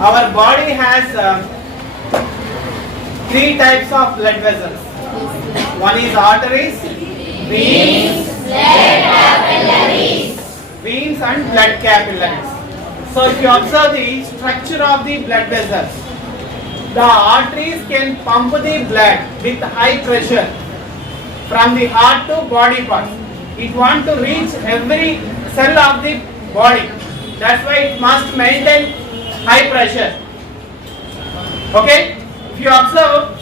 Our body has three types of blood vessels. One is arteries, veins, veins and blood capillaries. So if you observe the structure of the blood vessels, the arteries can pump the blood with high pressure from the heart to body parts. It wants to reach every cell of the body. That's why it must maintain high pressure. Okay? If you observe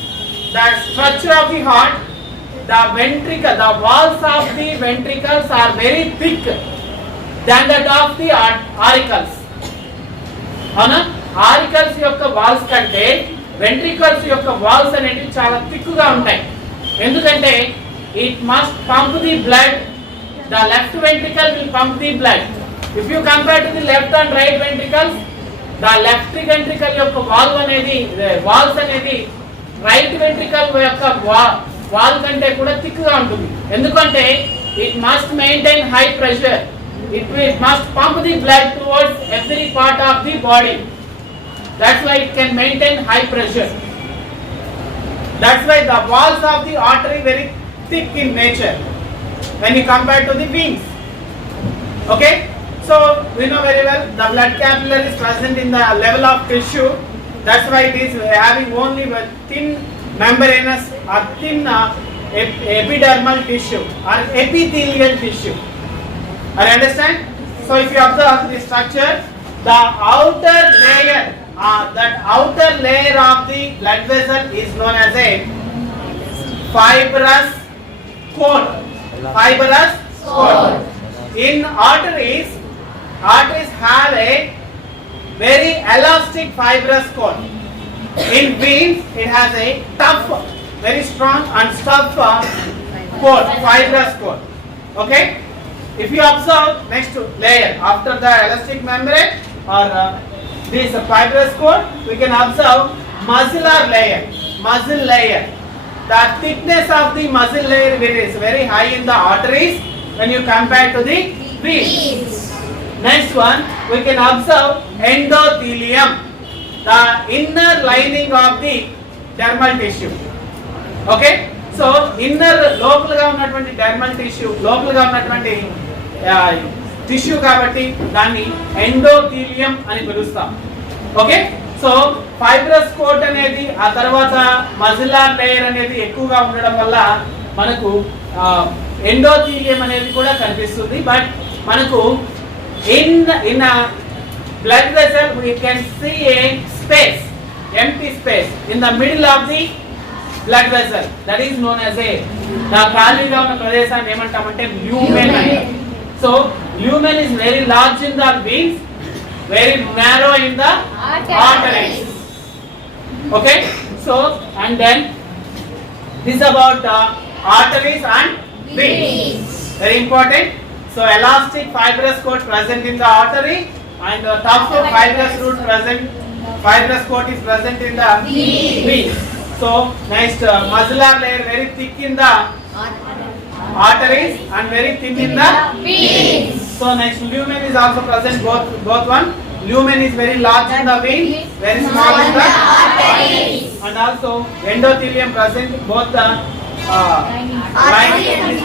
the structure of the heart, the ventricle, the walls of the ventricles are very thick than that of the auricles. అవునా? Auricles యొక్క walls కంటే ventricles యొక్క walls అనేవి చాలా థిక్గా ఉంటాయి. ఎందుకంటే it must pump the blood. The left ventricle will pump the blood. If you compare to the left and right ventricles, the left ventricle యొక్క వాల్స్ అనేది రైట్ వెంట్రికల్ యొక్క వాల్ కంటే కూడా థిక్గా ఉంటుంది. ఎందుకంటే it must maintain high pressure. It must pump the blood towards every part of the body. That's why it can maintain high pressure. That's why the walls of the artery very thick in nature when you compare to the veins. Okay? So we know very well the blood capillary is present in the level of tissue. That's why it is having only a thin membranous or thin epidermal tissue or epithelial tissue. I understand? So if you observe the structure, the outer layer, that outer layer of the blood vessel is known as a fibrous cord. Fibrous cord. In arteries have a very elastic fibrous cord. In veins, it has a tough, very strong and tough cord, fibrous cord. Okay? If you observe next layer after the elastic membrane or this fibrous cord, we can observe muscular layer, muscle layer. The thickness of the muscle layer is very high in the arteries when you compare to the veins. Next one, we can observe endothelium, the inner lining of the dermal tissue. Okay? So inner లోపలగా ఉన్నటువంటి dermal tissue, లోపలగా ఉన్నటువంటి tissue కాబట్టి దాన్ని endothelium అని పిలుస్తాం. Okay? So fibrous coat అనేది ఆ తర్వాత మజిలార్ లేయర్ అనేది ఎక్కువగా ఉండడం వల్ల మనకు ఎండోథీలియం అనేది కూడా కనిపిస్తుంది. బట్ మనకు in blood vessel we can see a space, empty space in the middle of the blood vessel, that is known as a ఖాళీగా ఉన్న ప్రదేశాన్ని ఏమంటామంటే lumen అంటాం. So lumen is very large in the veins, very narrow in the arteries. Okay, so and then this about arteries and veins, very important. So elastic fibrous cord present in the artery and tough fibrous root present, fibrous cord is present in the veins. So next muscular layer very thick in the arteries and very thin in the veins. So next lumen is also present, both one. Lumen is very large in the vein, very small in the arteries, and also endothelium present both the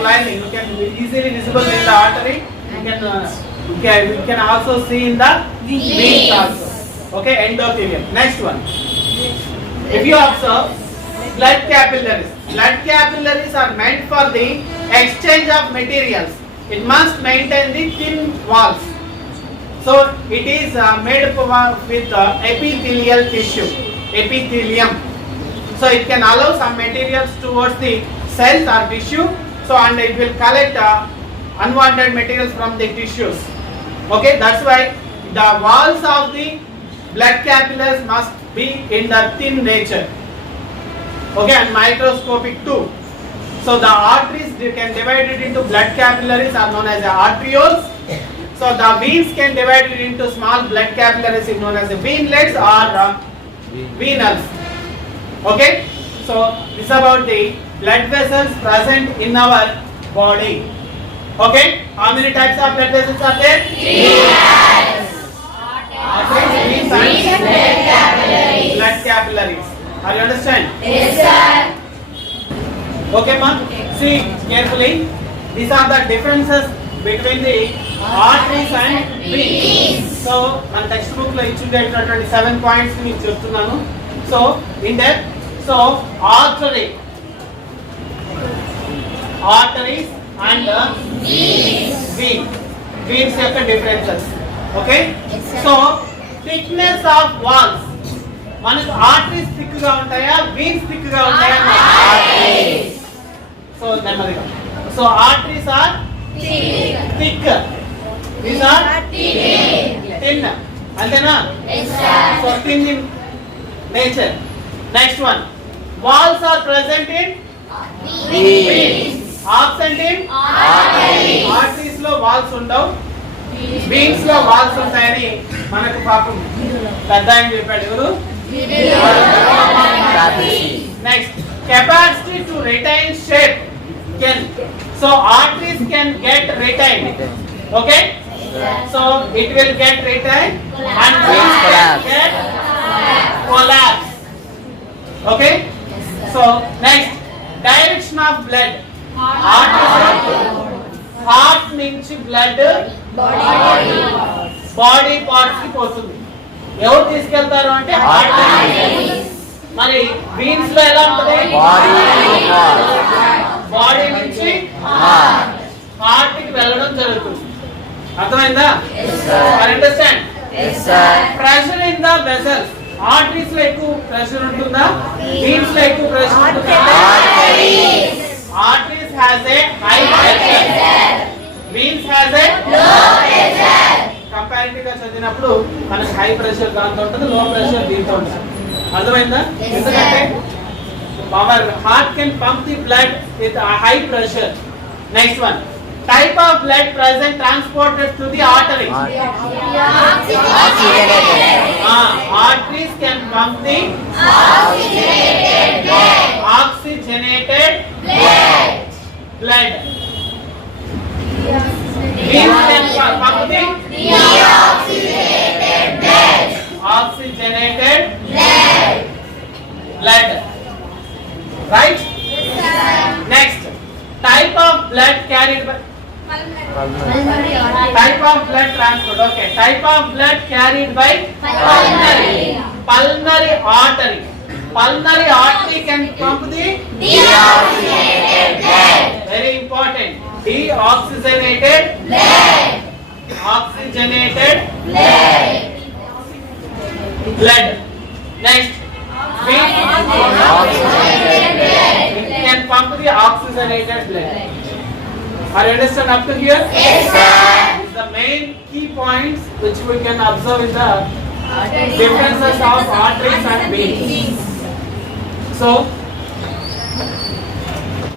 lining. You can easily visible in the artery. You can also see in the veins also. Okay, endothelium. Next one. If you observe blood capillaries. Blood capillaries are meant for the exchange of materials. It must maintain the thin walls. So it is made up with epithelial tissue, epithelium. So it can allow some materials towards the cells or tissue. So and it will collect unwanted materials from the tissues. Okay, that's why the walls of the blood capillaries must be in the thin nature. Okay, and microscopic too. So the arteries can divide it into blood capillaries are known as arterioles. So the veins can divide it into small blood capillaries is known as venlets or venals. Okay, so this is about the blood vessels present in our body. Okay, how many types of blood vessels are there? 3 types. Arteries, veins, and Are you understand? Yes, sir. Okay, ma. See carefully. These are the differences between the arteries and veins. So, మన text book లో ఇచ్చినటువంటి 7 points మీకు చెప్తున్నాను. So, in depth. So, arteries and veins యొక్క differences. Okay? So, thickness of walls. మనకు arteries thick గా ఉంటాయా, veins thick గా ఉంటాయా? Arteries. So, నెమ్మదిగా. So, arteries are thick. These are thin. అంతేనా? Yes, sir. So, thin in nature. Next one. Walls are present in veins. Absent in arteries. Arteries లో walls ఉండవు, veins లో walls ఉంటాయని మనకు పాపం పెద్ద ఆయన చెప్పాడు. ఎవరు? Next, capacity to retain shape can. So arteries can get retained. Okay? So it will get retained and veins can get collapse. Okay? So next, direction of blood. Heart నుంచి blood body parts కి పోతుంది. ఎవరు తీసుకెళ్తారు అంటే arteries. మరి veins లో ఎలా ఉంటది? బాడీ నుంచి హార్ట్ కి వెళ్ళడం జరుగుతుంది. అర్థమైందా? Understand? Pressure in the vessels. Arteries లో ఎక్కువ ప్రెషర్ ఉంటుందా, వీన్స్ లో ఎక్కువ ప్రెషర్ ఉంటుందా? Arteries has a high pressure. Veins has a low pressure. Comparative గా చదివినప్పుడు మనకి హై ప్రెషర్ దాంతో ఉంటుంది, లో ప్రెషర్ దీంతో ఉంటుంది. అర్థమైందా? ఎందుకంటే our heart can pump the blood with a high pressure. Next one. Type of blood present transported to the arteries. Arteries can pump the oxygenated blood. Veins can pump the oxygenated blood. Right? Next, type of blood carried by type of blood transport. Okay, type of blood carried by pulmonary artery. Pulmonary artery can pump the deoxygenated blood. Very important. Deoxygenated blood. Oxygenated blood. Next, vein can pump the oxygenated blood. Are you understand up to here? Yes, sir. The main key points which we can observe in the differences of arteries and veins. So